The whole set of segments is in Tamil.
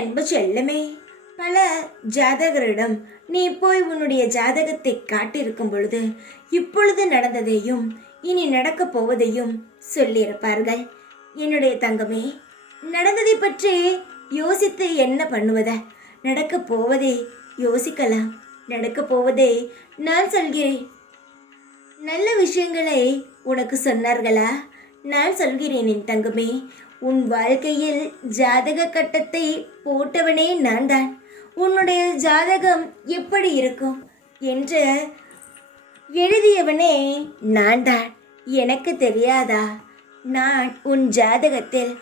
அன்பு செல்லமே, பல ஜாதகரிடம் நீ போய் உன்னுடைய ஜாதகத்தை காட்டியிருக்கும் பொழுது இப்பொழுது நடந்ததையும் இனி நடக்கப் போவதையும் சொல்லியிருப்பார்கள். என்னுடைய தங்கமே, நடந்ததை பற்றி யோசித்து என்ன பண்ணுவத? நடக்கப் போவதை யோசிக்கலாம். நடக்கப் போவதை நான் சொல்கிறேன். நல்ல விஷயங்களை உனக்கு சொன்னார்களா? நான் சொல்கிறேன் என் தங்கமே, உன் வாழ்க்கையில் ஜாதக கட்டத்தை போட்டவனே நான் தான். உன்னுடைய ஜாதகம் எப்படி இருக்கும் என்று எழுதியவனே நான் தான். எனக்கு தெரியாதா? நான் உன் ஜாதகத்தில்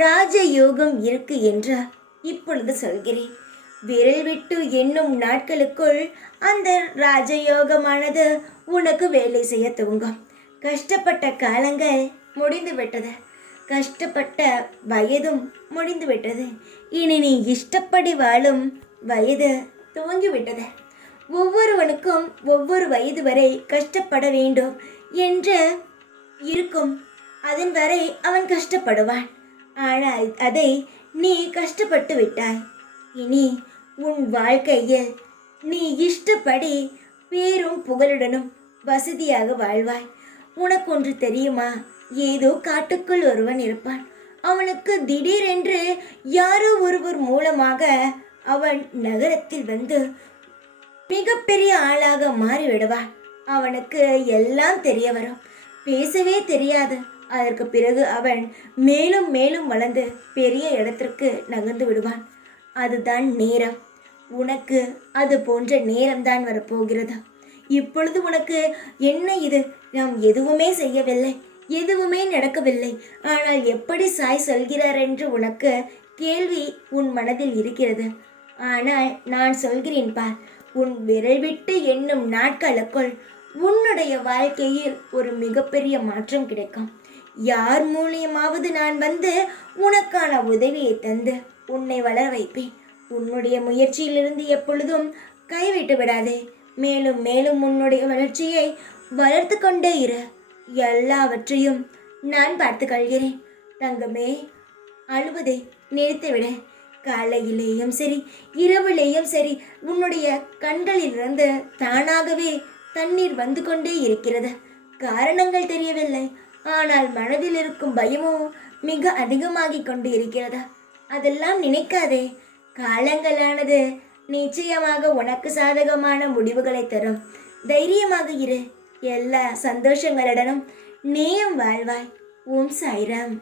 ராஜயோகம் இருக்கு என்று இப்பொழுது சொல்கிறேன். விரல் விட்டு எண்ணும் நாட்களுக்குள் அந்த ராஜயோகமானது உனக்கு வேலை செய்ய துவங்கும். கஷ்டப்பட்ட காலங்கள் முடிந்து விட்டது. கஷ்டப்பட்ட வயதும் முடிந்து விட்டது. இனி நீ இஷ்டப்படி வாழும் வயது துவங்கிவிட்டது. ஒவ்வொருவனுக்கும் ஒவ்வொரு வயது வரை கஷ்டப்பட வேண்டும் என்று இருக்கும். அதன் வரை அவன் கஷ்டப்படுவான். ஆனால் அதை நீ கஷ்டப்பட்டு விட்டாய். இனி உன் வாழ்க்கையில் நீ இஷ்டப்படி பேரும் புகழுடனும் வசதியாக வாழ்வாய். உனக்கொன்று தெரியுமா? ஏதோ காட்டுக்குள் ஒருவன் இருப்பான். அவனுக்கு திடீரென்று யாரோ ஒருவர் மூலமாக அவன் நகரத்தில் வந்து மிகப்பெரிய ஆளாக மாறிவிடுவான். அவனுக்கு எல்லாம் தெரிய வரும். பேசவே தெரியாது. அதற்கு பிறகு அவன் மேலும் மேலும் வளர்ந்து பெரிய இடத்திற்கு நகர்ந்து விடுவான். அதுதான் நேரம். உனக்கு அது போன்ற நேரம்தான் வரப்போகிறது. இப்பொழுது உனக்கு என்ன இது? நாம் எதுவுமே செய்யவில்லை, எதுவுமே நடக்கவில்லை. ஆனால் எப்படி சாய் சொல்கிறார் என்று உனக்கு கேள்வி உன் மனதில் இருக்கிறது. ஆனால் நான் சொல்கிறேன் பார், உன் விரல் விட்டு எண்ணும் நாட்களுக்குள் உன்னுடைய வாழ்க்கையில் ஒரு மிகப்பெரிய மாற்றம் கிடைக்கும். யார் மூலியமாவது நான் வந்து உனக்கான உதவியை தந்து உன்னை வளர வைப்பேன். உன்னுடைய முயற்சியிலிருந்து எப்பொழுதும் கைவிட்டு விடாதே. மேலும் மேலும் உன்னுடைய வளர்ச்சியை வளர்த்து கொண்டே இரு. எல்லாவற்றையும் நான் பார்த்து கொள்கிறேன். தங்கமே, அழுவதை நிறுத்திவிட. காலையிலேயும் சரி இரவிலேயும் சரி உன்னுடைய கண்களிலிருந்து தானாகவே தண்ணீர் வந்து கொண்டே இருக்கிறது. காரணங்கள் தெரியவில்லை. ஆனால் மனதில் இருக்கும் பயமோ மிக அதிகமாகிக் கொண்டு இருக்கிறது. அதெல்லாம் நினைக்காதே. காலங்களானது நிச்சயமாக உனக்கு சாதகமான முடிவுகளை தரும். தைரியமாக இரு. எல்லா சந்தோஷங்களுடனும் நேயம் வாழ்வாய். ஓம் சாய்ராம்.